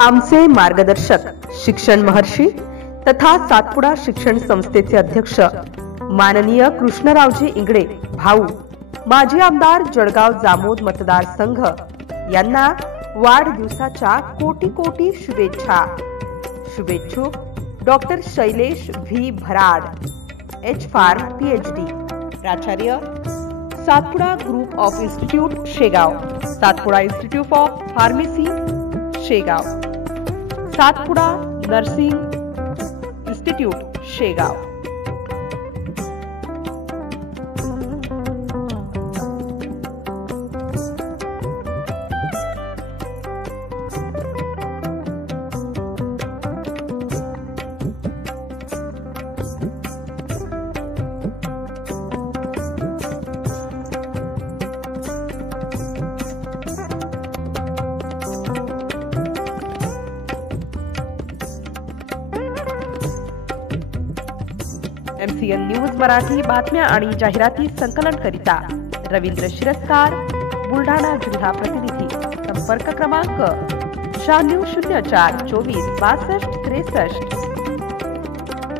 आमचे मार्गदर्शक शिक्षण महर्षी तथा सातपुडा शिक्षण संस्थेचे अध्यक्ष माननीय कृष्णरावजी इंगळे भाऊ, माजी आमदार जळगाव जामोद मतदारसंघ यांना वाढदिवसाच्या कोटी कोटी शुभेच्छा. शुभेच्छुक doctor Shailesh V Bharad, H pharm PhD, प्राचार्य Satpuda group of institute Shegaon, Satpuda institute of pharmacy Shegaon, Satpuda nursing institute Shegaon. MCN news Marathi बातम्या आणि जाहिराती संकलन करिता रवींद्र शिरस्कार, बुलढाणा जिल्हा प्रतिनिधी. संपर्क क्रमांक 9604 24 62 63.